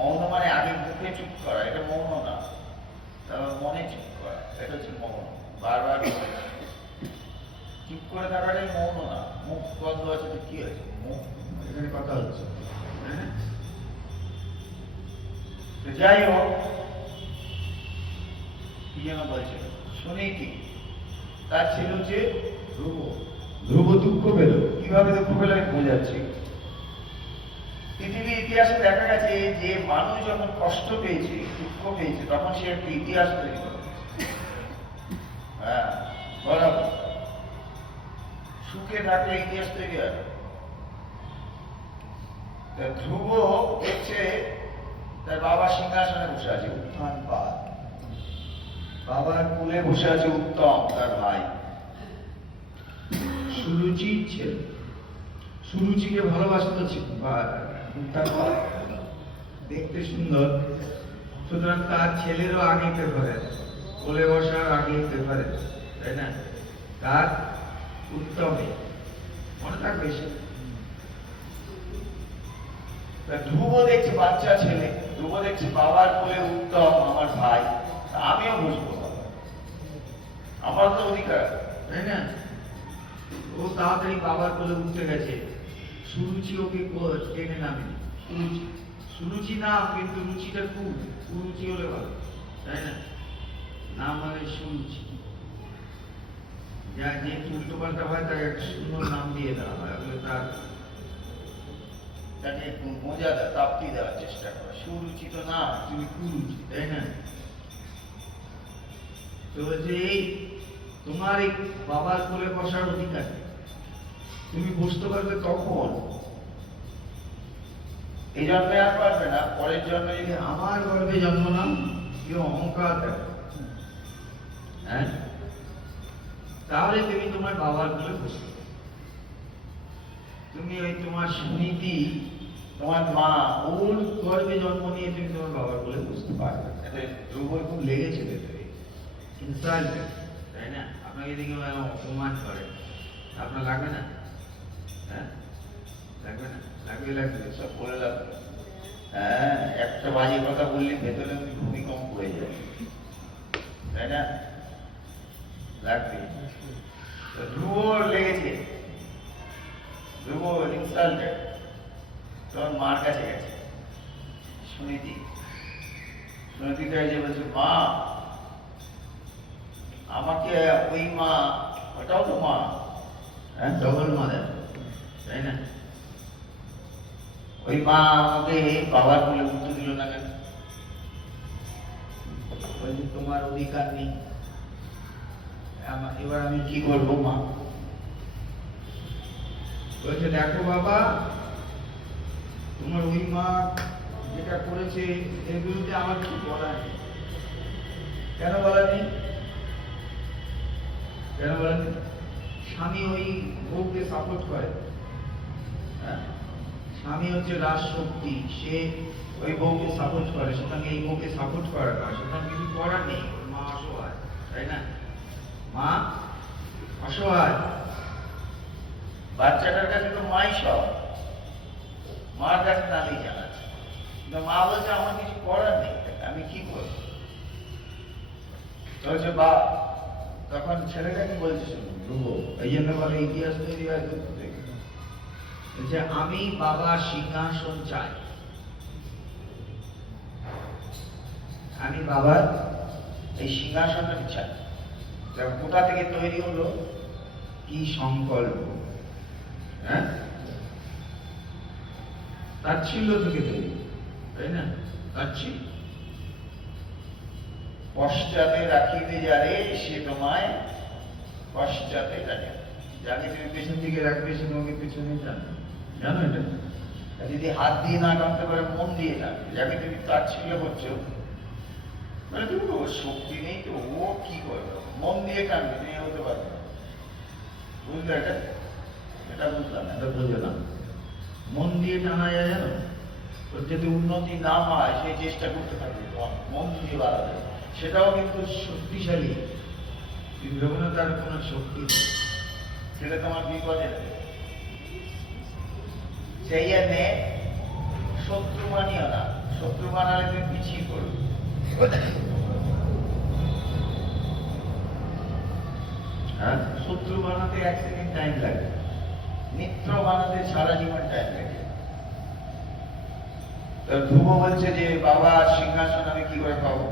মৌন মানে আগে মুখে চুপ করা, এটা মৌন না, তারপর মনে চুপ করা, এটা হচ্ছে মৌন। বারবার চুপ করে থাকাটাই মৌন না। মুখ বন্ধ আছে তো কি হয়েছে, মুখ এখানে কথা হচ্ছে। যাই হোক, কি যেন বলছে, শুনি কি তার ছিল যে ধ্রুব। ধ্রুব দুঃখ পেল। কিভাবে দুঃখ পেল আমি বোঝাচ্ছি। পৃথিবীর ইতিহাসে দেখা গেছে যে মানুষ যখন কষ্ট পেয়েছে, দুঃখ পেয়েছে, তখন সে একটা ইতিহাস তৈরি করে। হ্যাঁ, বরাবর সুখে থাকলে ইতিহাস তৈরি হয়। ধ্রুব দেখছে তার বাবা সিংহাসনে বসে আছে, উত্থান পাদ, বাবার কোলে বসে আছে উত্তম, তার ভাই। সুরুচির ছেলে, সুরুচিকে ভালোবাসত উত্থান পাদ, দেখতে সুন্দর, সুতরাং তার ছেলেরও আগে প্রেফারেন্স, কোলে বসার আগে প্রেফারেন্স, তাই না? তার উত্তমে মনে থাকবে সে। ধ্রুব দেখছে বাচ্চা ছেলে, ধ্রুব দেখছে বাবার কোলে উত্তম আমার ভাই, আমিও বসবো, আমার তো অধিকার, তাই না? ও তাড়াতাড়ি বাবার কোলে উঠতে গেছে। সুরুচি ওকে টেনে নামে। সুরুচি, সুরুচি নাম, কিন্তু রুচিটা খুব, সুরুচি হলে ভালো, তাই না? নাম মানে সুরুচি। যা যে উল্টো পাল্টা হয় তাকে একটা সুন্দর নাম দিয়ে দেওয়া হয়, তার তাকে একটু মজাদার তাপ্তি দেওয়ার চেষ্টা করে। সুরুচি তো না, তুমি কুরুচি, তাই না? তো বলছে এই তোমার এই বাবার কোলে বসার অধিকার, তুমি বুঝতে পারবে তখন, এই জন্মে আর পারবে না, পরের জন্মে যদি আমার গর্ভে জন্ম নাও, কি অহংকার দেখো, হ্যাঁ, তাহলে তুমি তোমার বাবার কোলে বসবে। তুমি ওই তোমার সুনীতি, তোমার মা, ওর গর্ভে জন্ম নিয়ে তুমি তোমার বাবার কোলে বসতে পারবে। এতে ধ্রুবর খুব লেগেছে ভেতরে, ইনসাল্ট, তাই না? আপনাকে দেখে অপমান করে, আপনার লাগবে না? হ্যাঁ, লাগবে না? লাগবে, লাগবে, সব বলে লাগবে। হ্যাঁ, একটা বাজে কথা বললে ভেতরে ভূমিকম্প হয়ে যাবে, তাই না? লাগবে। ধ্রুব লেগেছে, ধ্রুব ইনসাল্টেড, তখন মার কাছে গেছে। সুনীতি, সুনীতি যে বলছে, মা আমাকে, ওই মা, ওটাও তো মা, হ্যাঁ, ডবল মাদার, তাই না? ওই মা আমাকে বাবার কোলে উঠতে দিল না কেন? বলছে তোমার অধিকার নেই। এবার আমি কি করবো মা? বলছে দেখো বাবা, তোমার ওই মা যেটা করেছে এর বিরুদ্ধে আমার কিছু বলার নেই। কেন বলার নেই? কেন বলার নেই? স্বামী ওই বউকে সাপোর্ট করে, হ্যাঁ, স্বামী হচ্ছে রাজ শক্তি, সে ওই বউকে সাপোর্ট করে, সুতরাং এই বউকে সাপোর্ট করে না, সুতরাং কিছু করার নেই। মা অসহায়, তাই না? মা অসহায়, বাচ্চাটার কাছে তো মাই সব, মার কাছে নামই জানাচ্ছে, কিন্তু মা বলছে আমার কিছু করার নেই, আমি কি করব? বলছে বা, তখন ছেলেটা কি বলছে শুনুন, ধ্রুব, এই জন্য বলে ইতিহাস তৈরি হয় দুঃখ থেকে। বলছে আমি বাবা সিংহাসন চাই, আমি বাবার এই সিংহাসনটা চাই। কোথা থেকে তৈরি হলো? কি সংকল্প, হ্যাঁ, তাচ্ছিল্য থেকে তৈরি, তাই না? তাচ্ছিল্য, পশ্চাতে রাখিবে যারে সে তোমায় পশ্চাতে রাখে, যাকে তুমি পেছন দিকে রাখবে সে তোমাকে পেছনে টানবে, জানো এটা? যদি হাত দিয়ে না টানতে পারে, মন দিয়ে টানবে। যাকে তুমি তাচ্ছিল্য করছো, মানে তুমি ওর শক্তি নেই তো, ও কি করবে, মন দিয়ে টানবে, তুমি হতে পারবে না। বুঝলে এটা? এটা বুঝলাম, এটা বুঝলাম। মন দিয়ে টানা যায়, জানো? ওর যদি উন্নতি না হয় সেই চেষ্টা করতে থাকবে, মন দিয়ে বাড়াবে, সেটাও কিন্তু শক্তিশালী। তুমি ভেবো না তার কোনো শক্তি, সেটা তোমার বিপদে দেবে। সেই জন্যে শত্রু মানিও না, শত্রু বানালে তুমি পিছিয়ে পড়বে। হ্যাঁ, শত্রু বানাতে 1 সেকেন্ড টাইম লাগে, মিত্র বানাতে সারা জীবন টাইম লাগে। তো ধ্রুব বলছে যে বাবা সিংহাসন আমি কি করে পাবো?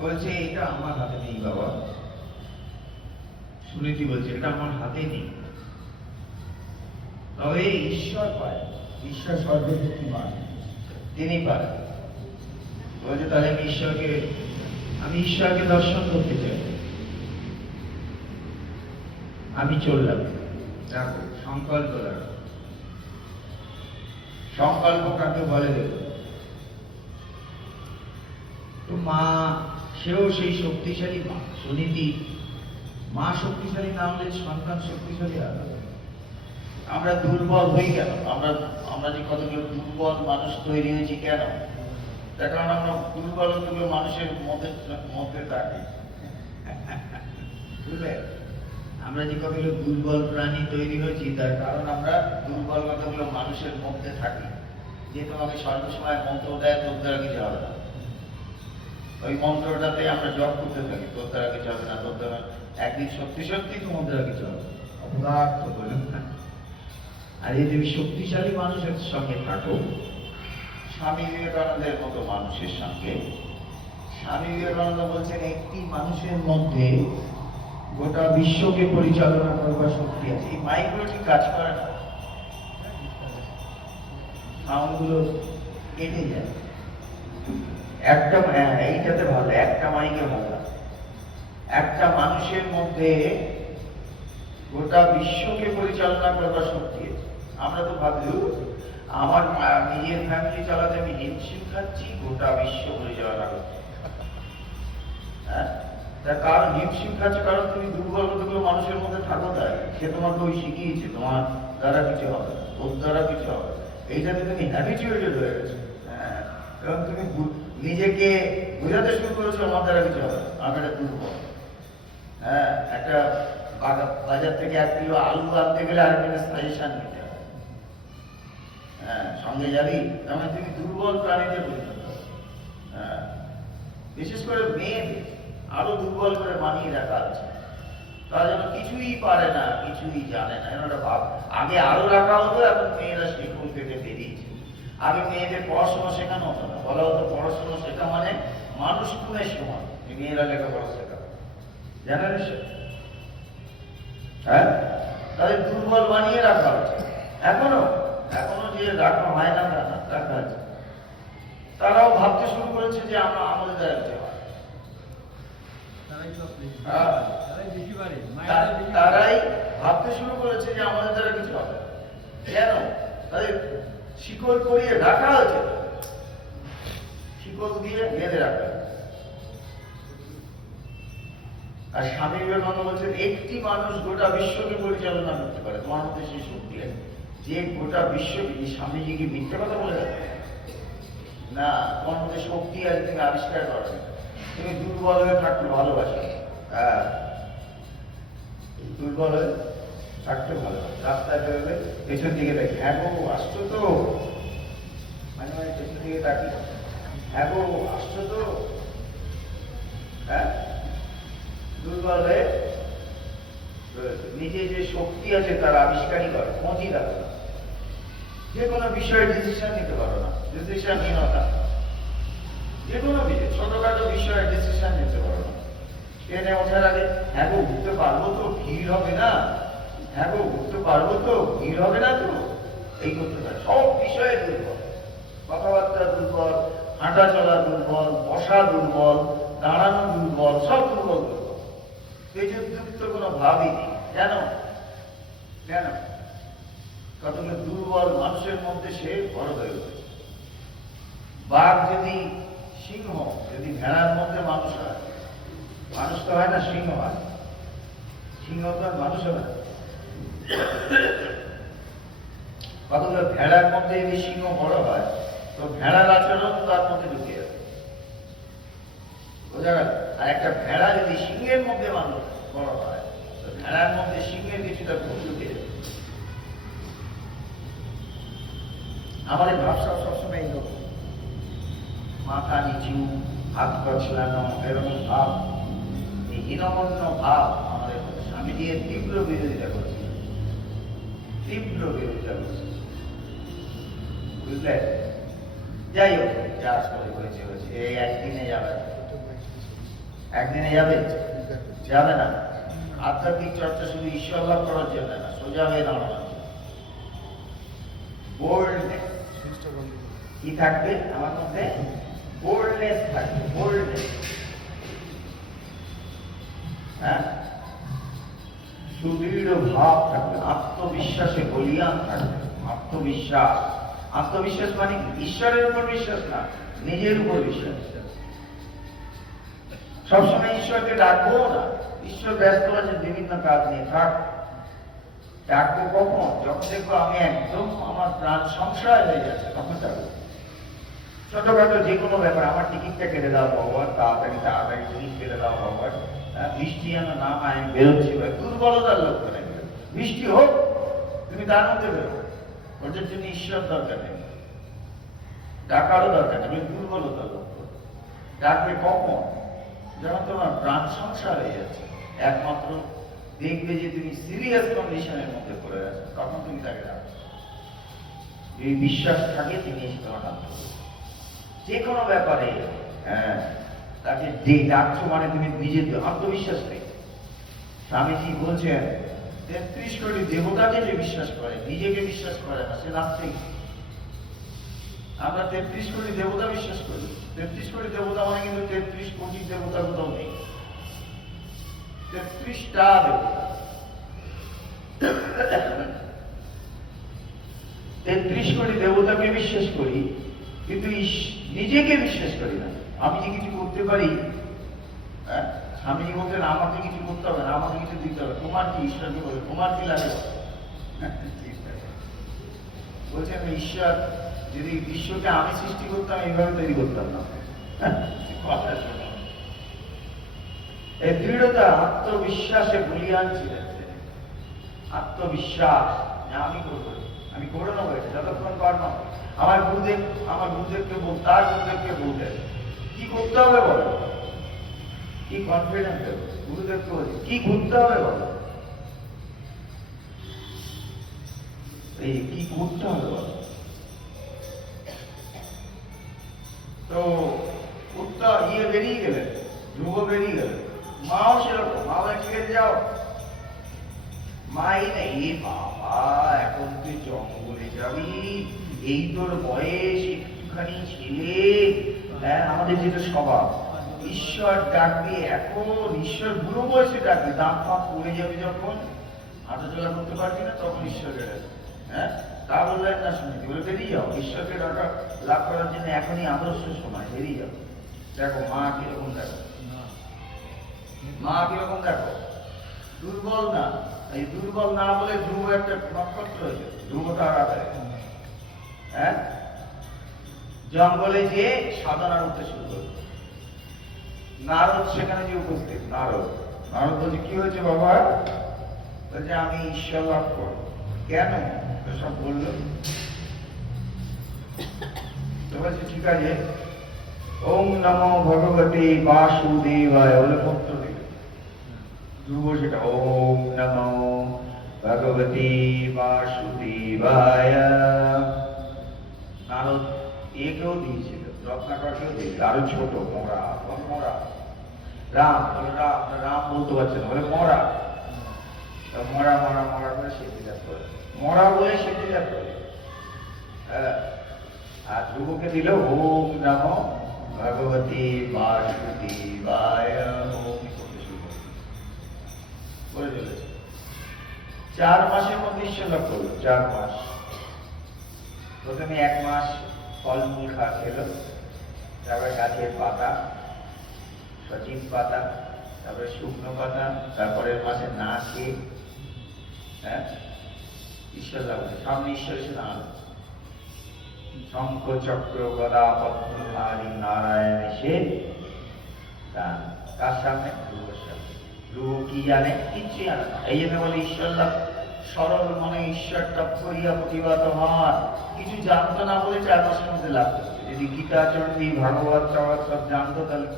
বলছে এটা আমার হাতে নেই বাবা। সুনীতি বলছে এটা আমার হাতে নেই, তবে ঈশ্বর পায়, ঈশ্বর সর্বশক্তিমান, তিনি পায়। বলছে তাহলে আমি ঈশ্বরকে দর্শন করতে চাই, আমি চললাম। দেখো সংকল্প রাখো, সংকল্প কাকে বলে দেখো। তো মা, সেও সেই শক্তিশালী মা। সুনীতি, মা শক্তিশালী না হলে সন্তান শক্তিশালী হবে। আমরা দুর্বল হই কেন? আমরা যে কতগুলো দুর্বল মানুষ তৈরি হয়েছি কেন? তার কারণ আমরা দুর্বলতাগুলো মানুষের মধ্যে থাকি। বুঝলে, আমরা যে কতগুলো দুর্বল প্রাণী তৈরি হয়েছি তার কারণ আমরা দুর্বল কতগুলো মানুষের মধ্যে থাকি। যে তোমাকে সর্বসময় মন্ত্র দেয়, তোর দ্বারা কিছু হবে না, ওই মন্ত্রটাতে আমরা জপ করতে থাকি, তোর দ্বারা কিছু হবে না, তোর দ্বারা একদিন সত্যি সত্যি তোমার দ্বারা কিছু হবে না। আর এই তুমি শক্তিশালী মানুষের সঙ্গে থাকো, স্বামী বিবেকানন্দের মতো মানুষের সঙ্গে। স্বামী বিবেকানন্দ বলছেন একটি মানুষের মধ্যে গোটা বিশ্বকে পরিচালনা করবার শক্তি আছে। এই মাইকগুলো ঠিক কাজ করে না, সাউন্ডগুলো কেটে যায়। একটা এইটাতে ভালো, একটা মাইকে ভালো। একটা মানুষের মধ্যে গোটা বিশ্বকে পরিচালনা করবার শক্তি আছে। আমরা তো ভাবি আমার নিজের ফ্যামিলি চালাতে আমি হিমশিম খাচ্ছি, গোটা বিশ্ব পরিচালনা করছি। হ্যাঁ, তার কারণ হিমশিম খাচ্ছে কারণ তুমি দুর্বল কতগুলো মানুষের মধ্যে থাকো, তাই সে তোমাকে ওই শিখিয়েছে তোমার দ্বারা কিছু হবে, ওর দ্বারা কিছু হবে। এইটাতে তুমি হ্যাবিচুয়েটেড হয়ে গেছো। হ্যাঁ, এবং তুমি নিজেকে বোঝাতে শুরু করেছো আমার দ্বারা কিছু হবে, আমি একটা দুর্বল। হ্যাঁ, একটা বাজার থেকে 1 কিলো আলু আনতে গেলে আরেকজনের সাজেশন নিতে হবে। হ্যাঁ, সঙ্গে যাবি, তার মানে তুমি দুর্বল প্রাণীতে পরিণত। হ্যাঁ, বিশেষ করে মেয়েদের আরো দুর্বল করে বানিয়ে রাখা আছে। তারা যেন কিছুই পারে না, কিছুই জানে না, এরকম একটা ভাব। আগে আরো রাখা হতো, এখন মেয়েরা শিক্ষক থেকে বেরিয়েছে। আগে মেয়েদের পড়াশোনা শেখানো হতো না, বলা হতো পড়াশোনা শেখা মানে মানুষ গুণের সমান, মেয়েরা লেখাপড়া শেখা জানেন। হ্যাঁ, তাদের দুর্বল বানিয়ে রাখা হচ্ছে। এখনো যে রাখা হয় না, রাখা আছে। তারাও ভাবতে শুরু করেছে যে আমরা আমাদের দ্বারা কিছু হয়। তারাই ভাবতে শুরু করেছে যে আমাদের দ্বারা কিছু হবে। কেন? তাদের শিকল পরিয়ে রাখা হয়েছে, শিকল দিয়ে বেঁধে রাখা। আর স্বামী বিবেকানন্দ বলছেন একটি মানুষ গোটা বিশ্বকে পরিচালনা করতে পারে, তোমার মধ্যে সেই শক্তি আছে যে গোটা বিশ্বকে। স্বামীজি কি মিথ্যে কথা বলে যাবে না? তোমার মধ্যে শক্তি আছে, তুমি আবিষ্কার করবে। তুমি দুর্বল হয়ে থাকতে ভালোবাসো। হ্যাঁ, দুর্বল হয়ে থাকতে ভালোবাসো। রাস্তায় বেরোলে পেছন দিকে দেখি, হ্যাঁ গো আসছো তো, মাঝে মাঝে পেছন দিকে তাকি, হ্যাঁ গো আসছো তো। হ্যাঁ, দুর্বল হয়ে নিজে যে শক্তি আছে তার আবিষ্কারই করে, খোঁজই রাখো না। যে কোনো বিষয়ে ডিসিশন নিতে পারো না, ডিসিশন হীনতা। যে কোনো বিষয়ে ছোটখাটো বিষয়ে ডিসিশন নিতে পারো না। ট্রেনে ওঠার আগে হ্যাঁ গো উঠতে পারবো তো, ভিড় হবে না, হ্যাঁ গো উঠতে পারবো তো, ভিড় হবে না তো, এই করতে পারে। সব বিষয়ে দুর্বল, কথাবার্তা দুর্বল, হাঁটা চলা দুর্বল, বসা দুর্বল, দাঁড়ানো দুর্বল, সব দুর্বল। তেজযুক্ত কোনো ভাবই নেই। কেন? কতগুলো দুর্বল মানুষের মধ্যে সে বড় হয়ে উঠেছে। বাঘ যদি সিংহ, যদি ভেড়ার মধ্যে মানুষ হয়, মানুষ তো হয় না, সিংহ হয়। সিংহ তো আর মানুষ হবে না। কতগুলো ভেড়ার মধ্যে যদি সিংহ বড় হয়, তো ভেড়ার আচরণ তার মধ্যে ঢুকে যাবে, বোঝা গেল? আর একটা ভেড়া যদি সিংহের মধ্যে মানুষ বড় হয়, তো ভেড়ার মধ্যে সিংহের কিছুটা ভুল ঢুকে যাবে। আমাদের ভাবসাব সবসময় এইরকম, মাথা নিচু, হাত কচলানো, এরকম ভাব, এই হীনমন্য ভাব আমাদের মধ্যে। স্বামীজি এর তীব্র বিরোধিতা করছে, তীব্র বিরোধিতা করছে, বুঝলেন? যাই হোক, যা হয়েছে হয়েছে, এই একদিনে যাবে, একদিনে যাবে, যাবে না। আধ্যাত্মিক চর্চা শুধু ঈশ্বর লাভ করার জন্য না, সোজা হয়ে দাঁড়ানো। বোল্ডনেস কি থাকবে আমার মধ্যে? বোল্ডনেস থাকবে, বোল্ডনেস। হ্যাঁ, সুদৃঢ় ভাব থাকবে, আত্মবিশ্বাসে বলিয়ান থাকবে। আত্মবিশ্বাস, আত্মবিশ্বাস মানে ঈশ্বরের উপর বিশ্বাস না, নিজের উপর বিশ্বাস। সবসময় ঈশ্বরকে ডাকবো না, ঈশ্বর ব্যস্ত আছে বিভিন্ন কাজ নিয়ে, থাক। ডাকবো কখন? যখন দেখবো আমি একদম আমার প্রাণ সংশয় হয়ে যাচ্ছে, তখন ডাকবো। ছোটখাটো যে কোনো ব্যাপার, আমার টিকিটটা কেটে দাও ভগবান, তাড়াতাড়ি তাড়াতাড়ি টিকিট কেটে দাও ভগবান, বৃষ্টি যেন না হয়, আমি বেরোচ্ছি ভাই, দুর্বলতার লক্ষ্য নেই। বৃষ্টি হোক, তুমি তার মধ্যে বেরো, ওটার জন্য ঈশ্বর দরকার নেই, ডাকারও দরকার নেই, দুর্বলতার লক্ষ্য। ডাকবে কখন? যখন তোমার প্রাণ সংসার হয়ে যাচ্ছে, একমাত্র দেখবে যে তুমি সিরিয়াস কন্ডিশনের মধ্যে পড়ে আছো, তখন তুমি তাকে ডাকো। যদি বিশ্বাস থাকে তিনি এসে তোমার ডাকতে, যে কোনো ব্যাপারে। হ্যাঁ, তাকে যে ডাকছো মানে তুমি নিজের আত্মবিশ্বাস নেই। স্বামীজি বলছেন ৩৩ কোটি দেবতাকে যে বিশ্বাস করে, নিজেকে বিশ্বাস করে না, সে নাস্তিক। আমরা ৩৩ কোটি দেবতা বিশ্বাস করি। ৩৩ কোটি দেবতা মানে কিন্তু ৩৩ কোটি দেবতা কোথাও নেই, ৩৩টা দেবতা, ৩৩ কোটি দেবতাকে বিশ্বাস করি, কিন্তু নিজেকে বিশ্বাস করি না। আমি যে কিছু করতে পারি, স্বামীজি বলতেন আমাকে কিছু করতে হবে না, আমাকে কিছু দিতে হবে। তোমার কি? ঈশ্বরকে বলে তোমার কি লাগে? বলছেন ঈশ্বর যদি বিশ্বকে আমি সৃষ্টি করতাম, এইভাবে তৈরি করতাম না। কথা শোনো, এই দৃঢ়তা, আত্মবিশ্বাসে বলিয়ান ছিলেন। আত্মবিশ্বাস আমি করবো, আমি করে নেবো, যতক্ষণ পারবো। আমার গুরুদেবকে তার গুরুদেবকে বলতেন কি করতে হবে বলো, কি কনফিডেন্স দেবো গুরুদেবকে, বলি কি করতে হবে বলো, এই কি করতে হবে বলো। তো উত্তর বেরিয়ে গেলেন, ধ্রুব বেরিয়ে গেলেন। মাও সেরকম, মাও ঠিক আছে যাও। মাই নেই, বাবা এখন তুই জঙ্গলে যাবি, এই তোর বয়স, একটুখানি ছেলে। হ্যাঁ, আমাদের যেটা স্বভাব, ঈশ্বর ডাকবি এখন, ঈশ্বর বুড়ো বয়সে ডাকবি, দাঁত ফাঁক পড়ে যাবে যখন, হাঁটাচলা করতে পারবি না, তখন ঈশ্বরকে ডাকবি। হ্যাঁ, তা বললেন না, শুনেছি বলে বেরিয়ে যাও, ঈশ্বরকে ডাকা লাভ করার জন্য এখনই আদর্শ সময়, বেরিয়ে যাও। দেখো মা কিরকম, দেখো মা কিরকম, দেখো দুর্বল না। এই দুর্বল না বলে ধ্রুব একটা নক্ষত্র হয়েছে, ধ্রুব তারা। হ্যাঁ, জঙ্গলে যে সাধনা করতে শুরু করল। নারদ সেখানে যে উপস্থিত, নারদ বলছে কি হয়েছে বাবা? বলছে আমি ঈশ্বর লাভ করব। কেন? সব বলল। তো বলছে ঠিক আছে, ওম নমো ভগবতে বাসুদেবায়, বলে মন্ত্র দিল। ধ্রুব সেটা ওম নমো ভগবতে বাসুদেবায়। নারদ একেও দিয়েছিল, রত্নাকরকেও দিয়েছিল, আরো ছোট মরা, মরা। রাম বলে রাম বলতে পারছে না, বলে মরা। মরা মরা মরা করে সিদ্ধিলাভ করে, মরা বলে সিদ্ধিলাভ করে। আর ধ্রুবকে দিল ওম নমো ভগবতে বাসুদেবায়, বলে চলেছে। 4 মাসের মধ্যে ঈশ্বর লাভ করলো। 4 মাস, প্রথমে 1 মাস ফলমূল খেল, তারপরে গাছের পাতা, সজীব পাতা, তারপরে শুকনো পাতা, তারপরের মাসে না খেয়ে, হ্যাঁ, ঈশ্বর লাভ করে। সামনে ঈশ্বর এসে দাঁড়ালো, শঙ্খ চক্র গদা পদ্মধারী নারায়ণ এসে কার সামনে? ধ্রুবের সামনে। ধ্রুব কি জানে? কিচ্ছু জানে না। এই জন্য বলে ঈশ্বর লাভ সরল মনে ঈশ্বর টপ করিয়া প্রতিভাত হওয়ার কিছু জানতো না বলে 4 মাসের মধ্যে লাভ করছে। যদি গীতা চণ্ডী ভাগবত টাগবত সব জানতো তাহলে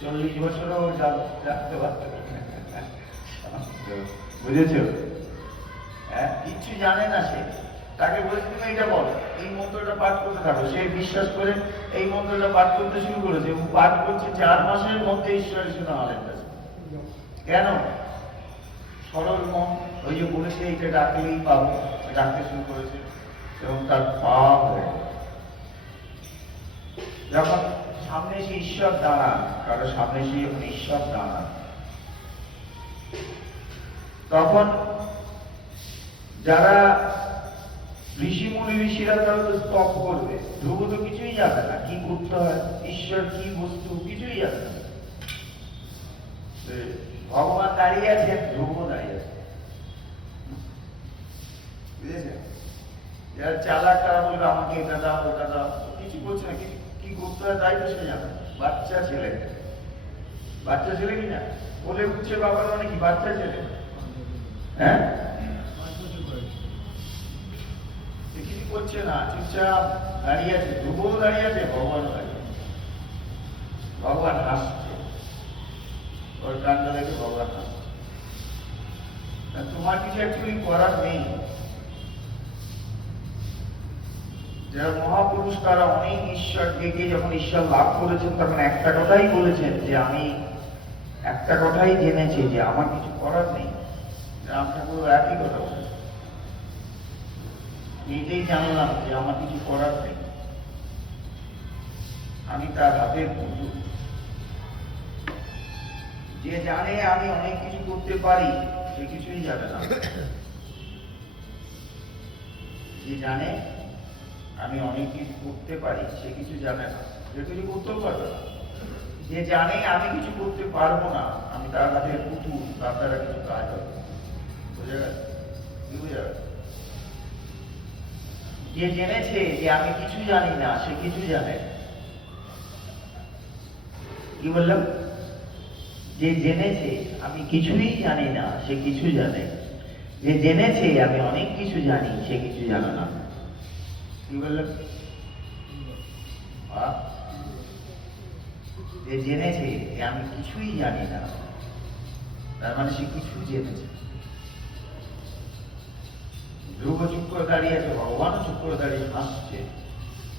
40 বছরও জানতে পারতো। বুঝেছ? হ্যাঁ, কিচ্ছু জানে না সে। তাকে বলেছে তুমি এটা বলো, এই মন্ত্রটা পাঠ করতে থাকো। সে বিশ্বাস করে এই মন্ত্রটা পাঠ করতে শুরু করেছে এবং পাঠ করছে 4 মাসের মধ্যে ঈশ্বর শুনে হলেন কাছে। কেন? সরল মন, ওই যে বলেছে এটা ডাকলেই পাবো, ডাকতে শুরু করেছে এবং তার পাপ হয়ে গেল। যখন সামনে এসে ঈশ্বর দাঁড়ান, কারো সামনে এসে যখন ঈশ্বর দাঁড়ান, তখন যারা ঋষিরা তারা তো স্তব করবে। ধ্রুব তো কিছুই জানে না কি করতে হয়, ঈশ্বর কি বস্তু কিছুই জানে না। ভগবান দাঁড়িয়ে আছেন, ধ্রুব দাঁড়িয়ে আছে। বুঝেছেন? যারা চালাক তারা বলবে আমাকে এটা দাও ওটা দাও, কিছু করছে না। কি করতে হয় তাই তো সে জানে। বাচ্চা ছেলে কি না বলে উঠছে বাবার, মানে কি বাচ্চা ছেলে? হ্যাঁ, কিছু করছে না, চুপচাপ দাঁড়িয়ে আছে। ধ্রুবও দাঁড়িয়ে আছে, ভগবানও দাঁড়িয়ে আছে। ভগবান হাসছে, ওর কান্না দেখে ভগবান হাসছে। তোমার কিছু অ্যাকচুয়ালি করার নেই। যারা মহাপুরুষ তারা অনেক ঈশ্বর ডেকে যখন ঈশ্বর লাভ করেছেন তখন একটা কথাই বলেছেন যে আমি একটা কথাই জেনেছি যে আমার কিছু করার নেই। রাম ঠাকুর একই কথা বলেছেন, নিজেই জানলাম যে আমার কিছু করার নেই, আমি তার হাতের পুতুল। যে জানে আমি অনেক কিছু করতে পারি সে কিছুই জানে না। যে জানে আমি অনেক কিছু করতে পারি সে কিছু জানে না, সে কিছু করতেও পারবে না। যে জানে আমি কিছু করতে পারবো না, আমি তার হাতের পুতুল, তার দ্বারা কিছু কাজ হবে। বুঝে গেছে? কি বুঝে গেছে? যে জেনেছে যে আমি কিছু জানি না সে কিছু জানে। কি বললাম? যে জেনেছে আমি কিছুই জানি না সে কিছু জানে। যে জেনেছে আমি অনেক কিছু জানি সে কিছু জানে না। কি বললাম? যে জেনেছে যে আমি কিছুই জানি না, তার মানে সে কিছু জেনেছে। ধ্রুব চুপ করে দাঁড়িয়ে আছে, ভগবানও চুপ করে দাঁড়িয়ে হাসছে।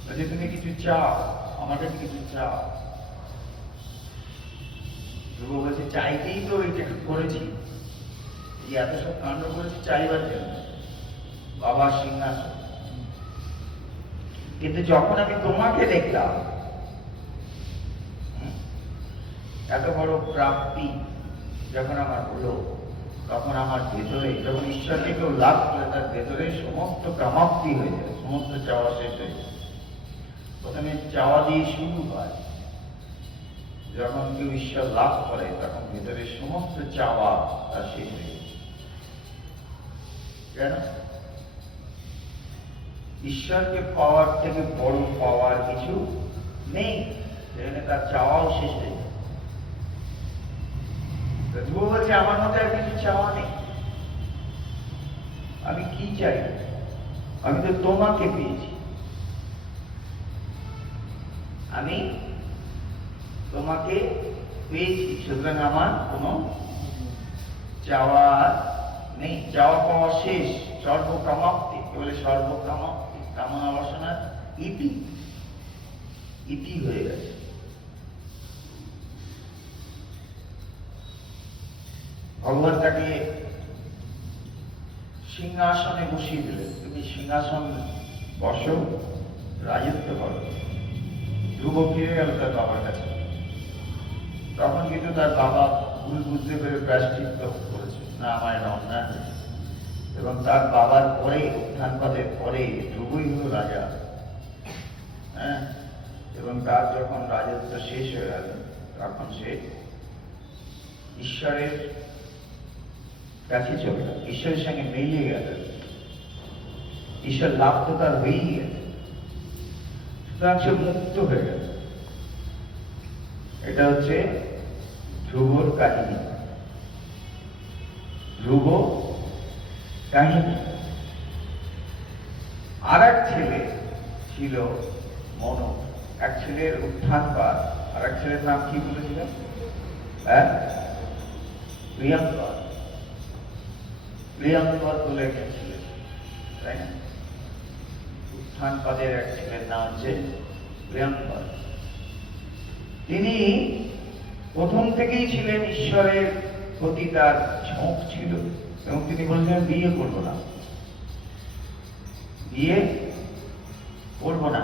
বলছে তুমি কিছু চাও, আমার কাছে কিছু চাও। ধ্রুব বলছে চাইতেই তো এটা করেছি, এই এত সব কাণ্ড করেছি চাইবার জন্য, বাবার সিংহাসন। কিন্তু যখন আমি তোমাকে দেখলাম, এত বড় প্রাপ্তি যখন আমার হলো, তখন আমার ভেতরে, যখন ঈশ্বরকে কেউ লাভ করে তার ভেতরে সমস্ত কামাপ্তি হয়ে যায়, সমস্ত চাওয়া শেষ হয়ে যায়। প্রথমে চাওয়া দিয়ে শুরু হয়। যখন কেউ ঈশ্বর লাভ করে তখন ভেতরে সমস্ত চাওয়া তার শেষ হয়ে যায়। কেন? ঈশ্বরকে পাওয়ার থেকে বড় পাওয়ার কিছু নেই, সেখানে তার চাওয়াও শেষ হয়ে যায়। ধ্রুব বলছে আমার মধ্যে আর কিছু চাওয়া নেই, আমি কি চাই? আমি তো তোমাকে পেয়েছি, আমি তোমাকে পেয়েছি, সুতরাং আমার কোনো চাওয়া নেই। চাওয়া পাওয়া শেষ, সর্বকামাপ্তি। বলে সর্বকামাপ্তি, কামনা বাসনার ইতি হয়ে গেছে। ভগবান তাকে সিংহাসনে বসিয়ে দিলেন, তুমি সিংহাসন বসো, রাজত্ব করো। ধ্রুব ফিরে গেল তার বাবার কাছে। তখন কিন্তু তার বাবা ভুল বুঝতে পেরে প্রায়শ্চিত্ত করেছে, না আমার এটা অন্যায় হয়েছে। এবং তার বাবার পরে, উত্থানপথের পরে ধ্রুবই হল রাজা। হ্যাঁ, এবং তার যখন রাজত্ব শেষ হয়ে গেল তখন সে ঈশ্বরের কাছে চলে গেল, ঈশ্বরের সঙ্গে মিলিয়ে গেল। ঈশ্বর লাভ তো তার হয়েই গেছে, সুতরাং সে মুক্ত হয়ে গেল। এটা হচ্ছে ধ্রুবর কাহিনী। ধ্রুব কাহিনী। আর এক ছেলে ছিল মনু, এক ছেলের উত্থানবাদ, আর এক ছেলের নাম কি বলেছিলেন? হ্যাঁ, প্রিয়ঙ্কর। প্রিয়ঙ্কর বলে গেছিলেন, তাই না? উত্থানবাদের এক ছেলের নাম হচ্ছে প্রিয়ঙ্কর। তিনি প্রথম থেকেই ছিলেন ঈশ্বরের প্রতি তার ঝোঁক ছিল, এবং তিনি বলছেন বিয়ে করবো না, বিয়ে করবো না।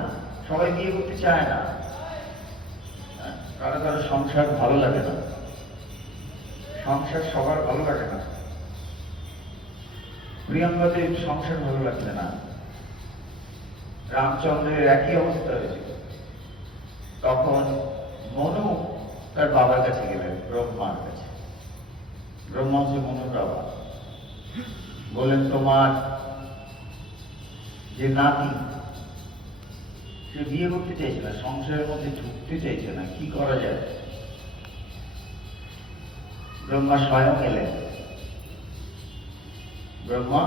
সবাই বিয়ে করতে চায় না, কারো কারো সংসার ভালো লাগে না, সংসার সবার ভালো লাগে না। প্রিয়ঙ্করের সংসার ভালো লাগছে না। রামচন্দ্রের একই অবস্থা হয়েছিল। তখন মনু তার বাবার কাছে গেলেন, ব্রহ্মার কাছে। ব্রহ্মা হচ্ছে মনুর বাবা। বললেন, তোমার যে নাতি, সে বিয়ে করতে চাইছে না, সংসারের মধ্যে ঢুকতে চাইছে না, কি করা যায়? ব্রহ্মা স্বয়ং এলেন। ব্রহ্মা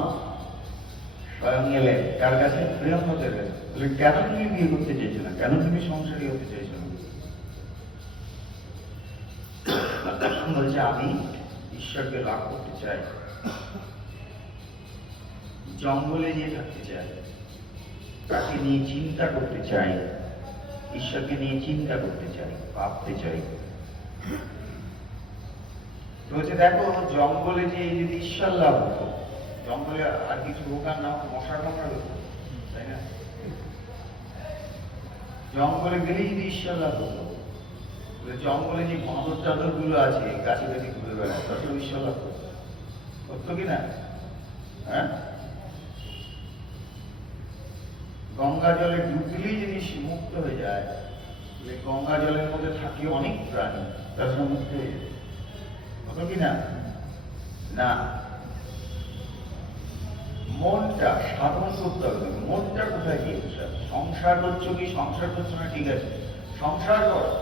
স্বয়ং এলেন কার কাছে? প্রিয়ঙ্করের কাছে। বলে, কেন তুমি বিয়ে করতে চাইছো না, কেন তুমি সংসারী হতে চাইছো না? বলছে, আমি ঈশ্বরকে লাভ করতে চাই, জঙ্গলে গিয়ে থাকতে চাই, তাকে নিয়ে চিন্তা করতে চাই, ঈশ্বরকে নিয়ে চিন্তা করতে চাই, ভাবতে চাই। বলছে, দেখো, জঙ্গলে যে যদি ঈশ্বর লাভ হতো, জঙ্গলে আর কিছু হোকার না হতো, মশার কামড় হতো, তাই না? জঙ্গলে গেলে যদি ঈশ্বর লাভ হতো, জঙ্গলে যে বাঁদর টাদর গুলো আছে, গাছে গাছে ঘুরে বেড়ায়, তত ঈশ্বর লাভ করতো, করতো কিনা? হ্যাঁ, গঙ্গা জলে ডুব দিলেই যদি মুক্ত হয়ে যায়, গঙ্গা জলের মধ্যে থাকে অনেক প্রাণী, তার সঙ্গে মুক্ত হয়ে যায়, হতো কিনা? না, মনটা সাধন করতে হবে। মনটা কোথায় গিয়েছে? সংসার করছো কি সংসার করছো না, ঠিক আছে, সংসার করো,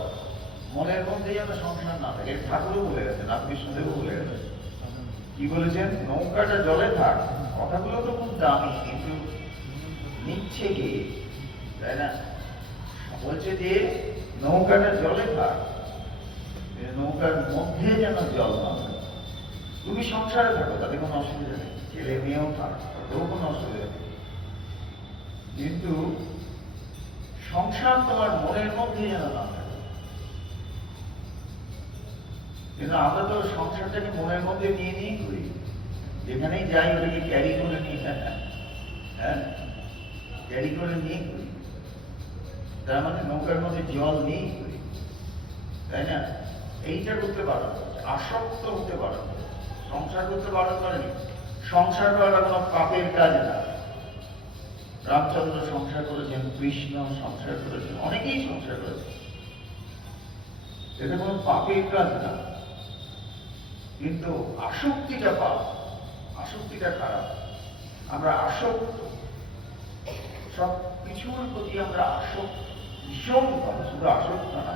মনের মধ্যে যেন সংসার না থাকে। ঠাকুরও বলে গেছেন, রামকৃষ্ণদেবও বলে গেছেন। কি বলেছেন? নৌকাটা জলে থাক। কথাগুলো তো খুব দামি, কিন্তু নিচ্ছে কে, তাই না? বলছে যে নৌকাটা জলে থাক, নৌকার মধ্যে যেন জল না থাকে। তুমি সংসারে থাকো, তাতে কোনো অসুবিধা নেই, ছেলে মেয়েও থাক, তাতেও কোনো অসুবিধা নেই, কিন্তু সংসার তোমার মনের মধ্যে যেন না থাকে। কিন্তু আমরা তো সংসারটাকে মনের মধ্যে নিয়ে নিয়ে ঘুরি, যেখানেই যাই ওটাকে ক্যারি করে নিয়ে, হ্যাঁ, ক্যারি করে নিয়ে ঘুরি। তার মানে নৌকার মধ্যে জল নিয়েই ঘুরি, তাই না? এইটা করতে পারো, আসক্ত হতে পারো, সংসার করতে পারো পারেনি। সংসার করাটা কোনো পাপের কাজ না। রামচন্দ্র সংসার করেছেন, কৃষ্ণ সংসার করেছেন, অনেকেই সংসার করেছেন, এটা কোনো পাপের কাজ না। কিন্তু আসক্তিটা পাপ, আসক্তিটা খারাপ। আমরা আসক্ত, সব কিছুর প্রতি আমরা আসক্ত, ভীষণ ভালো। শুধু আসক্ত না,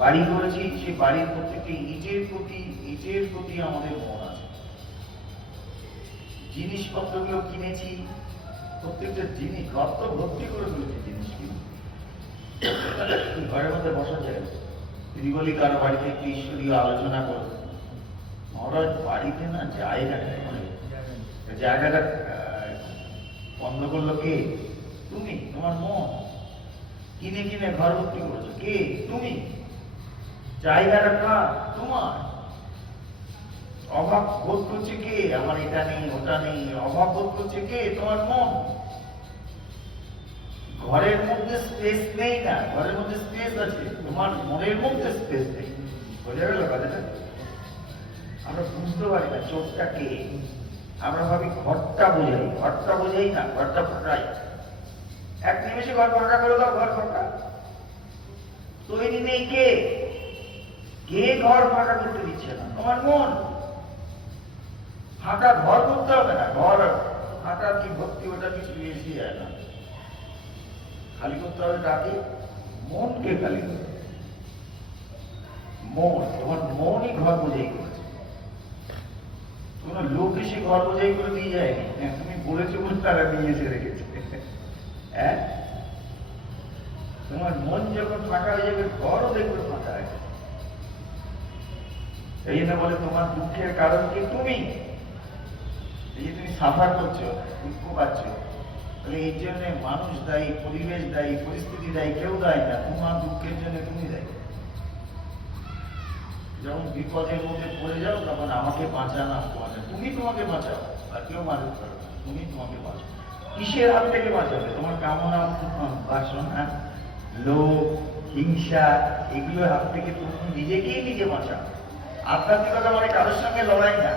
বাড়ি করেছি, সে বাড়ির প্রত্যেকটি ইটের প্রতি আমাদের মন আছে। জিনিসপত্রগুলো কিনেছি, প্রত্যেকটা জিনিস ঘর তো ভর্তি করে ফেলেছি জিনিস কিনে, ঘরের মধ্যে বসা যায়। যদি বলি কারো বাড়িতে একটু ঈশ্বরীয় আলোচনা করো, মহারাজ বাড়িতে না জায়গাটা, জায়গাটা বন্ধ করলো কে? তুমি, তোমার মন। কিনে কিনে ঘর ভর্তি করেছো, কে? তুমি। জায়গাটা কার? তোমার। অভাব বোধ করছে কে? আমার এটা নেই, ওটা নেই, অভাব বোধ করছে কে? তোমার মন। ঘরের মধ্যে স্পেস নেই না, ঘরের মধ্যে স্পেস আছে, তোমার মনের মধ্যে স্পেস নেই। বোঝা গেল কথাটা? আমরা বুঝতে পারি না চোখটা কে। আমরা ভাবি ঘরটা বোঝাই, ঘরটা বোঝাই না, ঘরটা ফাঁকাই। এক নিমেষে ঘর ফাঁকা করে দাও, ঘর ফাঁকা। তৈরি নেই কে? কে ঘর ফাঁকা করতে দিচ্ছে না? তোমার মন। ফাঁকা ঘর করতে হবে না, ঘর ফাঁকা কি ভর্তি ওটা কিছু এসে যায় না। খালি করতে হবে কাকে? মনকে খালি করতে হবে। মন, তোমার মনই ঘর বোঝাই করেছে। কোনো লোক এসে ঘর বোঝাই করে দিয়ে যায়নি, হ্যাঁ, তুমি বলেছো বলে তারা নিয়ে এসে রেখেছে। হ্যাঁ, তোমার মন যখন ফাঁকা হয়ে যাবে ঘরও দেখবে ফাঁকা হয়ে যাবে। এই জন্য বলে তোমার দুঃখের কারণ কি তুমি, এই যে তুমি সাফার করছো, দুঃখ পাচ্ছ, তাহলে এই জন্য মানুষ দায়ী, পরিবেশ দায়ী, পরিস্থিতি দায়ী, কেউ দায়ী না, তোমার দুঃখের জন্য তুমি দায়ী। যখন বিপদের মধ্যে পড়ে যাও তখন আমাকে বাঁচানো তোমাকে, তুমি তোমাকে বাঁচাও, আর কেউ মানুষ পারবে না, তুমি তোমাকে বাঁচাও। কিসের হাত থেকে বাঁচাবে? তোমার কামনা, বাসনা, লোভ, হিংসা, এগুলোর হাত থেকে তুমি নিজেকেই নিজে বাঁচাও। আধ্যাত্মিকতা মানে কারোর সঙ্গে লড়াই না,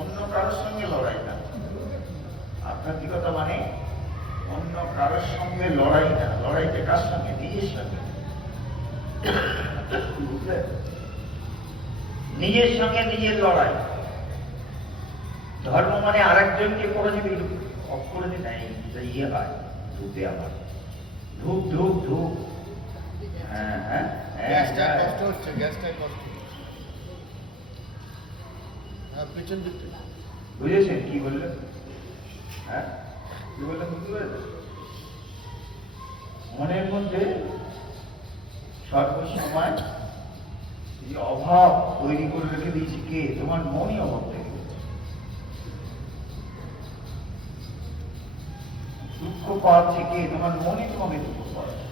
অন্য কারোর সঙ্গে লড়াই না। আধ্যাত্মিকতা মানে অন্য কারোর সঙ্গে লড়াই না, লড়াইটা কার সঙ্গে? নিজের সঙ্গে। বুঝলে? নিজের সঙ্গে নিজের লড়াই। ধর্ম মানে আরেকজনকে করে দিবি, অফ করে দি নাই, ইয়ে হয় ধূপে আমার ধূপ ধূপ ধূপ। হ্যাঁ হ্যাঁ, গ্যাসটা কষ্ট হচ্ছে, গ্যাসটা কষ্ট হচ্ছে। পিছন দিকটা বুঝেছেন কি বললেন? হ্যাঁ, কি বললেন বুঝতে পেরেছেন? মনের মধ্যে সর্বসময় এই অভাব তৈরি করে রেখে দিয়েছি কে? তোমার মনই অভাব তৈরি করছে। দুঃখ পাচ্ছে কে? তোমার মনই তোমাকে দুঃখ পাচ্ছে,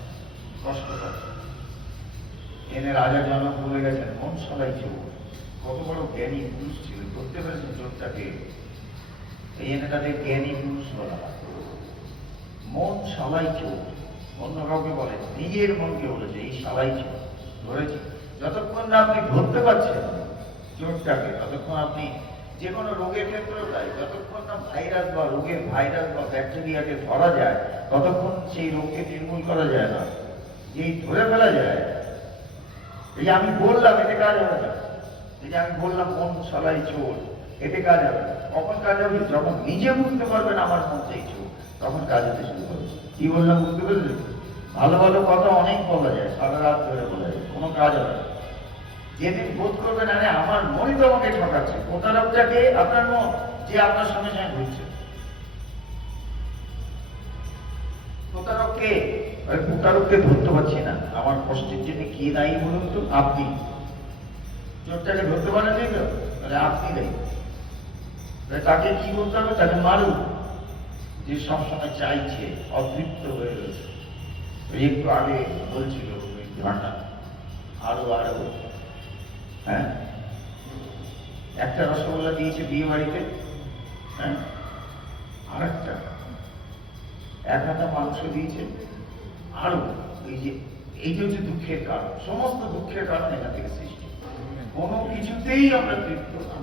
কষ্ট পাচ্ছে। এনে রাজা জনক বলে গেছেন মন সবাই চোর। কত বড় জ্ঞানী পুরুষ ছিল, ধরতে পেরেছেন চোরটাকে? এই জন্য তাদের জ্ঞানী পুরুষ বলা হয়। মন সবাই চোর, অন্য কাউকে বলে, নিজের মনকে বলেছে এই সবাই চোর, ধরেছি। যতক্ষণ না আপনি ধরতে পারছেন চোরটাকে, ততক্ষণ আপনি যে কোনো রোগের ক্ষেত্রেও তাই, যতক্ষণ না ভাইরাস বা রোগের ভাইরাস বা ব্যাকটেরিয়াকে ধরা যায়, ততক্ষণ সেই রোগকে নির্মূল করা যায় না। যেই ধরে ফেলা যায়, এই যে আমি বললাম এতে কাজ হবে না, এই যে আমি বললাম মন সবাই চোর, এতে কাজ হবে না। কখন কাজ হবে? যখন নিজে বুঝতে পারবেন আমার মনটাই চোর, তখন কাজ হতে শুরু করবে। কি বললাম বুঝতে পারলেন? ভালো ভালো কথা অনেক বলা যায়, সারা রাত ধরে বলা যায়, কোনো কাজ হবে না। যেদিন বোধ করবেন আরে আমার মনই তো আমাকে ঠকাচ্ছে, প্রতারকটাকে আপনার মন, যে আপনার সঙ্গে সঙ্গে ঘুরছে। প্রতারককে, প্রতারককে ধরতে পারছি না, আমার কষ্টের জন্য কি দায়ী বলুন তো? আপনি। চোরটাকে ধরতে পারেন তো, তাহলে আপনি দায়ী। তাকে কি বলতে হবে? তাকে মারুন, যে সবসময় চাইছে, অতৃপ্ত হয়ে রয়েছে। একটু আগে বলছিল ঝর্ণা, আরো আরো, হ্যাঁ, একটা রসগোল্লা দিয়েছে বিয়ে বাড়িতে, হ্যাঁ, আর একটা এক হাতা মাংস দিয়েছে, আরো। এই যে হচ্ছে দুঃখের কারণ, সমস্ত দুঃখের কারণ এখান থেকে সৃষ্টি। কোনো কিছুতেই আমরা তৃপ্ত না।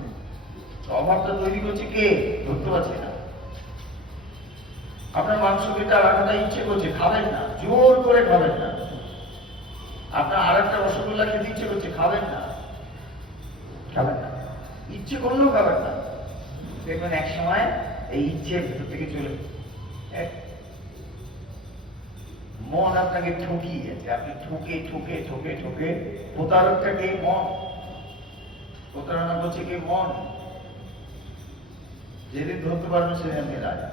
অভাবটা তৈরি করছে কে? ধরতে পারছি না। আপনার মাংস খেতে আর একটা ইচ্ছে করছে, খাবেন না, জোর করে খাবেন না। আপনার আর একটা রসগোল্লা খেতে ইচ্ছে করছে, খাবেন না, খাবেন না, ইচ্ছে করলেও খাবেন না। দেখবেন এক সময় এই ইচ্ছে ভেতর থেকে চলে, মন আপনাকে ঠকিয়ে গেছে, আপনি ঠকে ঠকে ঠকে ঠকে। প্রতারকটাকে মন, প্রতারণা করছে কি? মন। যেদিন ধরতে পারবেন সেদিন আপনি রাজা,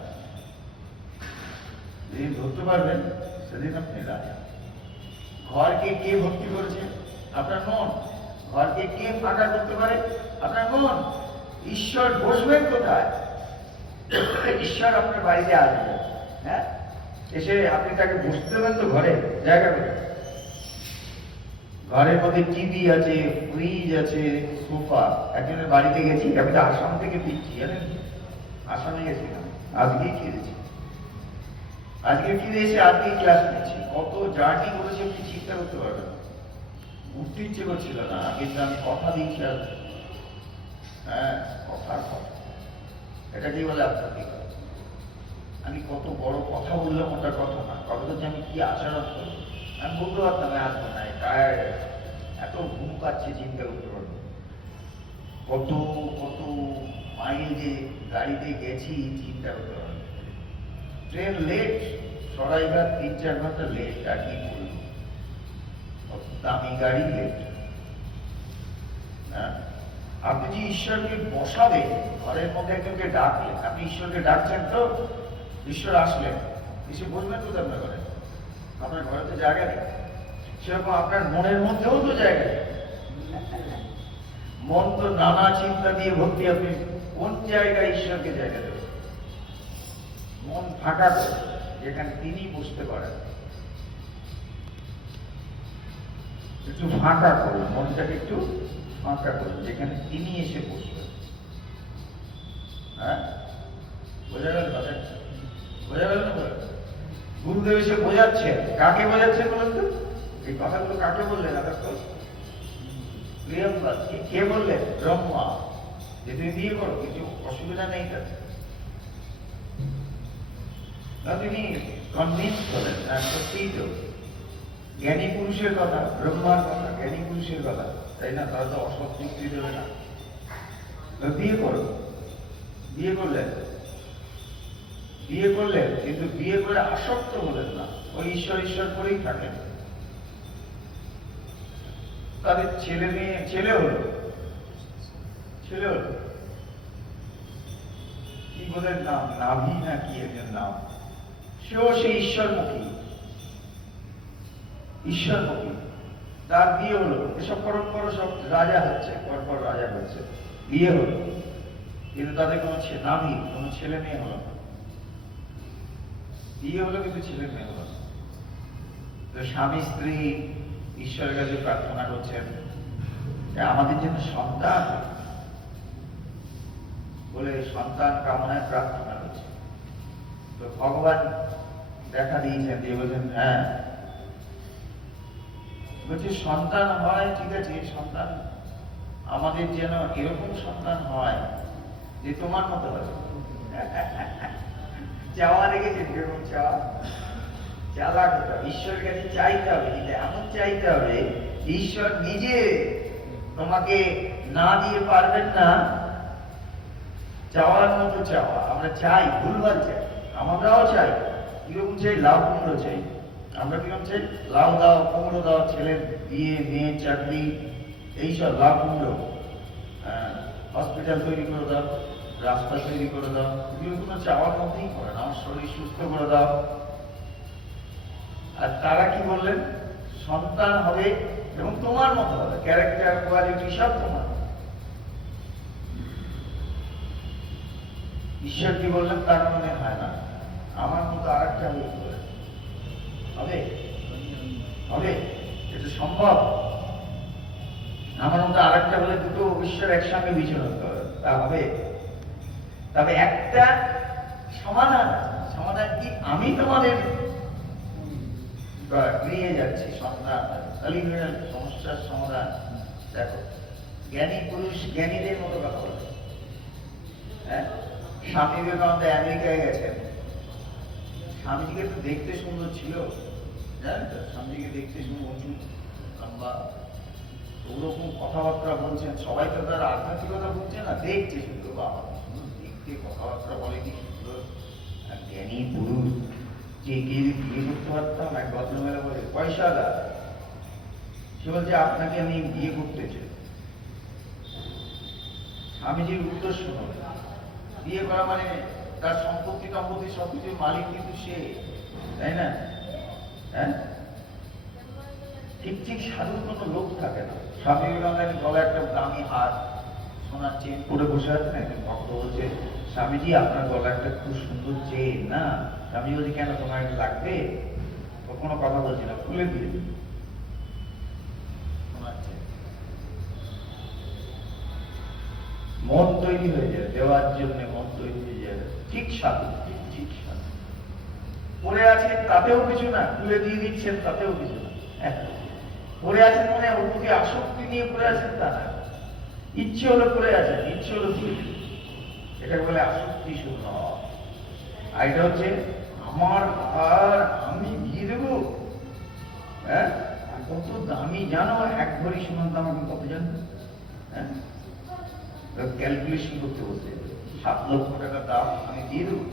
যেদিন ধরতে পারবেন সেদিন আপনি রাজা। ঘরকে কে ভর্তি করেছে? আপনার মন। ঘরকে কে ফাঁকা করতে পারে? আপনার মন। ঈশ্বর বসবেন কোথায়? ঈশ্বর আপনার বাড়িতে আসবে, হ্যাঁ, এসে আপনি তাকে বসতে দেবেন তো ঘরে জায়গা করে? ঘরের মধ্যে টিভি আছে, ফ্রিজ আছে, সোফা। একজনের বাড়িতে গেছি, আমি তো আসাম থেকে ফিরছি, জানেন, আসামে গেছিলাম, আজকেই ফিরেছি, আজকে ফিরে এসে আজকেই ক্লাস নিচ্ছি। কত জার্নি করেছি আপনি চিন্তা করতে পারবেন। উঠতে ইচ্ছে করছিল না, কিন্তু আমি কথা দিয়েছি আর, হ্যাঁ, কথার কথা। এটা কি বলে আধ্যাত্মিকতা? আমি কত বড় কথা বললাম, ওটা কথা না, কথা হচ্ছে আমি কি আচরণ করি। আমি বলতে পারতাম আসবো না, টায়ার্ড, এত ঘুম পাচ্ছে, চিন্তা করতে পারবো। কত কত মাইল যে গাড়িতে গেছি, চিন্তা করতে পারবো। ট্রেন লেট, সরাইঘাট ৩-৪ ঘন্টা লেট, আর কি বলবো, দামি গাড়ি লেট। হ্যাঁ, আপনি যে ঈশ্বরকে বসাবেন, ঘরের মধ্যে একজনকে ডাকলেন, আপনি ঈশ্বরকে ডাকছেন তো, ঈশ্বর আসলেন, এসে বলবেন তো আপনার ঘরে, আপনার ঘরে তো জায়গা নেই। সেরকম আপনার মনের মধ্যেও তো জায়গা নেই। মন তো নানা চিন্তা দিয়ে ভর্তি, আপনি কোন জায়গায় ঈশ্বরকে জায়গা দেবেন? মন ফাঁকা করে, যেখানে তিনি বসতে পারেন। একটু ফাঁকা করুন, মনটাকে একটু ফাঁকা করুন, যেখানে তিনি এসে বসবেন। হ্যাঁ, বোঝা গেল কথা? বোঝা গেল না? গুরুদেব এসে বোঝাচ্ছেন, কাকে বোঝাচ্ছেন বলুন তো? এই কথাগুলো কাকে বললেন? কে বললেন? ব্রহ্মা, যে তুমি বিয়ে করো, কিছু অসুবিধা নেই তাতে। তিনি কনভিন্স করেন, সত্যিই তো জ্ঞানী পুরুষের কথা, ব্রহ্মার কথা, জ্ঞানী পুরুষের কথা, তাই না? তারা তো অসৎ যুক্তি দেবে না। বিয়ে করো, বিয়ে করলেন, বিয়ে করলেন, কিন্তু বিয়ে করে আসক্ত হলেন না, ওই ঈশ্বর ঈশ্বর করেই থাকেন। তাদের ছেলে মেয়ে, ছেলে হলো, ছেলে হলো, কি বলে নাম, নাভি না কি একজন নাম, সেও সে ঈশ্বরমুখী, ঈশ্বরমুখী। তার বিয়ে হলো, এসব পরম্পরা সব রাজা হচ্ছে, পরপর রাজা হচ্ছে, বিয়ে হলো, কিন্তু তাদের কোনো নাভি, কোনো ছেলে মেয়ে হলো না। বিয়ে হলো কিন্তু ছেলে মেয়ে হলো না। তো স্বামী স্ত্রী ঈশ্বরের কাছে প্রার্থনা করছেন যে আমাদের জন্য সন্তান, বলে সন্তান কামনায় প্রার্থনা করছে। তো ভগবান দেখা দিয়েছেন, দিয়ে বলছেন হ্যাঁ, বলছে সন্তান হয়, ঠিক আছে, সন্তান আমাদের যেন এরকম সন্তান হয় যে তোমার মতো হবে। চাওয়া রেখেছে, এরকম চাওয়া, চালাক হতে হবে, ঈশ্বরের কাছে চাইতে হবে, কিন্তু এমন চাইতে হবে ঈশ্বর নিজে তোমাকে না দিয়ে পারবেন না। চাওয়ার মতো চাওয়া, আমরা চাই, ভুলভাল চাই, আমরাও চাই, কিরকম চাই, লাউ কুমড়ো চাই। আমরা কিরকম চাই, লাউ দাও, কুমড়ো দাও, ছেলের বিয়ে, মেয়ের চাকরি, এইসব লাউ কুমড়ো, হসপিটাল তৈরি করে দাও, রাস্তা তৈরি করে দাও, এগুলো কোনো চাওয়ার মধ্যেই পড়ে না। আমার শরীর সুস্থ করে দাও। আর তারা কি বললেন, সন্তান হবে এবং তোমার মতো হবে, ক্যারেক্টার, কোয়ালিটি সব তোমার। ঈশ্বর কি বললেন, তার মনে হয় না, আমার মতো আর একটা হবে, হবে হবে, এটা সম্ভব। আমার মতো আর একটা হলে দুটো ঈশ্বর একসঙ্গে বিচরণ করে, তা হবে? তবে একটা সমাধান আছে। সমাধান কি? আমি তোমাদের নিয়ে যাচ্ছি সন্তান, তাহলেই হয়ে গেল সমস্যার সমাধান। দেখো, জ্ঞানী পুরুষ জ্ঞানীদের মতো কথা বলে। হ্যাঁ, স্বামী বিবেকানন্দ আমেরিকায় গেছেন, স্বামীজিকে তো দেখতে সুন্দর ছিল, জানেন তো, স্বামীজিকে দেখতে সুন্দর, লম্বা, ওরকম কথাবার্তা বলছেন। সবাই তো তার আধ্যাত্মিকতা বলছে না, দেখছে শুধু, বাবা দেখতে কথাবার্তা বলে, কি সুন্দর জ্ঞানী পুরুষ, যে গিয়ে বিয়ে করতে পারতাম। এক ভদ্রমেলা বলে, পয়সা দা, সে বলছে আপনাকে আমি বিয়ে করতে চাই। স্বামীজির উত্তর শুনুন, বিয়ে করা মানে তার সম্পত্তি সম্পত্তি সবকিছুর মালিক কিন্তু সে, তাই না? হ্যাঁ, ঠিক ঠিক সাধুর কোনো লোক থাকে না। স্বামী বিবেকানন্দ গলা একটা দামি হার, সোনার চেন পরে বসে আছেন, একজন ভক্ত বলছে, স্বামীজি আপনার গলা একটা খুব সুন্দর চেন না। স্বামী বলছে, কেন, তোমার একটা লাগবে? কোনো কথা বলছি না, খুলে দিয়ে সোনার চেন। মন তৈরি হয়ে যায়, দেওয়ার জন্য মন তৈরি হয়ে যায়, ঠিক সাধু, ঠিক সাধু। পড়ে আছেন তাতেও কিছু না, খুলে দিয়ে দিচ্ছেন তাতেও কিছু না। পড়ে আছেন মানে ওর প্রতি আসক্তি নিয়ে পড়ে আছেন তা না, ইচ্ছে হলো পড়ে আছেন, ইচ্ছে হলো দিয়ে দিন, এটা বলে আসক্তি শূন্য। আর এটা হচ্ছে আমার আর আমি দিয়ে দেবো। হ্যাঁ, কত দামি জানো, এক ভরি সোনার দাম এখন কত জানো? হ্যাঁ, ক্যালকুলেশন করতে বলতে, 7 লক্ষ টাকা দাম আমি দিয়ে দেবো।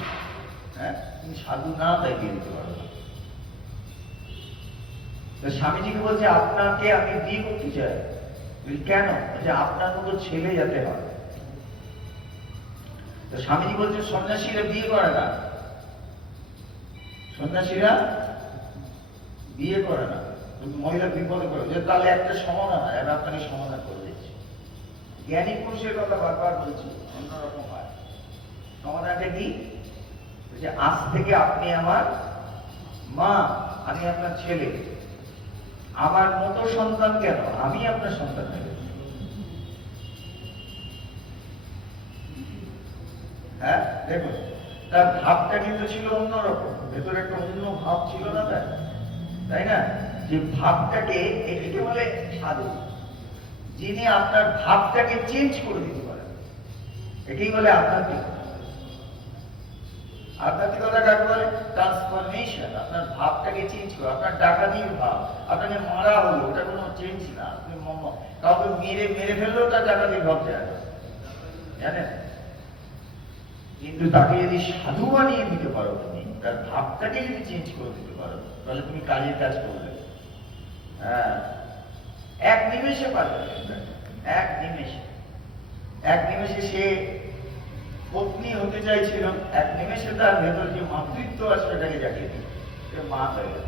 হ্যাঁ, তুমি সাধু না, তাই দিয়ে দিতে পারো না। স্বামীজিকে বলছে, আপনাকে আমি বিয়ে করতে চাই, কেন? যে আপনার মতো ছেলে যাতে হয়। তো স্বামীজি বলছেন সন্ন্যাসীরা বিয়ে করে না, সন্ন্যাসীরা বিয়ে করে না, মহিলা বিপদে করে যে তাহলে একটা সমাধান হয়। আমি আপনাকে সমাধান করে দিচ্ছি। জ্ঞানী পুরুষের কথা বারবার বলছি, অন্যরকম হয়। সমাধানটা কি? যে আজ থেকে আপনি আমার মা, আমি আপনার ছেলে। আমার মতো সন্তান কেন, আমি আপনার সন্তান নেব। হ্যাঁ, দেখুন তার ভাবটা কিন্তু ছিল অন্যরকম, ভেতরে একটা অন্য ভাব ছিল না তার, তাই না? যে ভাবটাকে, এটাকে বলে সাধু, যিনি আপনার ভাবটাকে চেঞ্জ করে দিতে পারেন। এটাই বলে আধ্যাত্মিকতা। আধ্যাত্মিকতা কাকে বলে? ট্রান্সফরমেশন। আপনার ভাবটাকে চেঞ্জ করে। আপনার ডাকাতির ভাব, আপনাকে মারা হলো, ওটা কোনো চেঞ্জ না। আপনি কাউকে মেরে ফেললেও তার ডাকাতির ভাব যায় না, জানেন? কিন্তু তাকে যদি সাধু বানিয়ে দিতে পারো, তুমি তার ভাবটাকে যদি চেঞ্জ করে দিতে পারো, তাহলে তুমি কাজের কাজ করবে। হ্যাঁ, এক নিমেষে পারবে, এক নিমেষে। এক নিমেষে সে পত্নী হতে চাইছিল, এক নিমেষে তার ভেতর যে মাতৃত্ব আছে সেটাকে জাগিয়ে দিল, সে মা হয়ে গেল,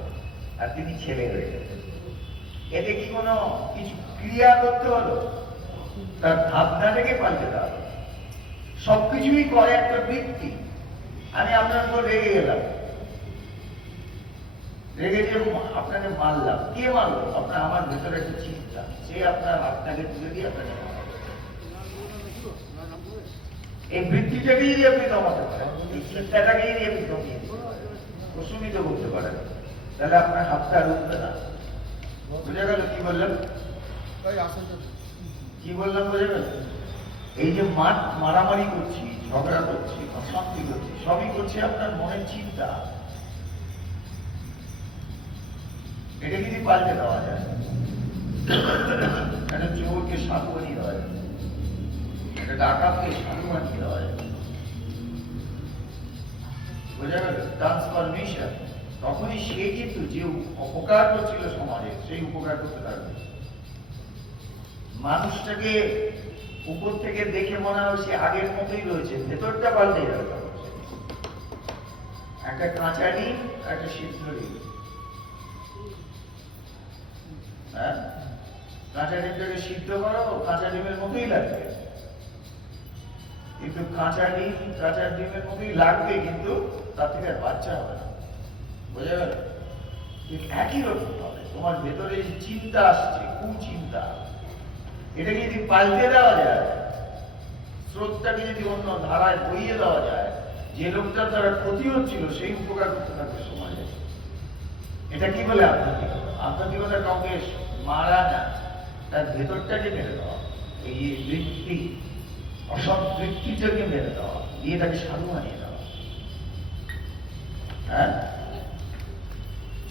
আর তিনি ছেলে হয়ে গেলেন। এতে কি কোনো কিছু ক্রিয়া করতে হলো? তার ভাবনাটাকে পাল্টে দেওয়া হলো। সবকিছুই করে একটা বৃত্তি। আমি আপনার উপর রেগে গেলাম, রেগে যে আপনাকে মারলাম, কে মারলো? আপনার আমার ভেতরে একটা চিন্তা, সে আপনার আপনাকে তুলে দিয়ে আপনাকে মারলো। এই বৃত্তিটাকে যদি আপনি কমাতে পারেন, এই চিন্তাটাকে যদি আপনি কমিয়ে প্রশমিত করতে পারেন, তাহলে আপনার হাতটা আর উঠবে না। বুঝে গেল কি বললাম? কি বললাম বোঝা গেল? এই যে মারামারি করছি, ঝগড়া করছি, অশান্তি করছি, সবই করছি আপনার মনের চিন্তা। এটা যদি পাল্টে দেওয়া যায়, একটা চোরকে সাধু বানিয়ে দেওয়া যায়, একটা ডাকাতকে সাধু বানিয়ে দেওয়া যায়। বোঝা গেল? ট্রান্সফরমেশন। তখনই সে কিন্তু যে উপকার করছিল সমাজে, সেই উপকার করতে পারবে। মানুষটাকে উপর থেকে দেখে মনে হয় সে আগের মতোই রয়েছে, ভেতরটা পাল্টে যাবে। একটা কাঁচা ডিম, একটা সিদ্ধ ডিম। হ্যাঁ, কাঁচা ডিমটাকে সিদ্ধ করো, কাঁচা ডিমের মতোই লাগবে, কিন্তু কাঁচা ডিমের মতোই লাগবে, কিন্তু তার থেকে আর বাচ্চা হবে না। বোঝা গেল? ঠিক একই রকম হবে তোমার ভেতরে যে চিন্তা আসছে, কুচিন্তা, এটাকে যদি পাল্টে দেওয়া যায়, স্রোতটাকে যদি অন্য ধারায় বইয়ে দেওয়া যায়, যে লোকটার দ্বারা ক্ষতি হচ্ছিল সেই উপকার করতে থাকবে সমাজে। এটা কি বলে আধ্যাত্মিকতা? আধ্যাত্মিকতা কাউকে মারা না, তার ভেতরটাকে মেরে দেওয়া, এই বৃত্তি, অসৎ বৃত্তিটাকে মেরে দেওয়া, দিয়ে তাকে সাধু বানিয়ে দেওয়া। হ্যাঁ,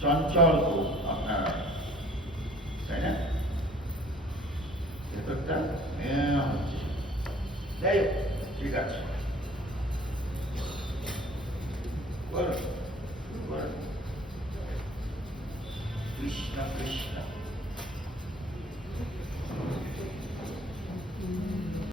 চঞ্চল আপনার, তাই না? ভেতরটা হচ্ছে। যাই হোক, ঠিক আছে, বলো, কৃষ্ণ কৃষ্ণ।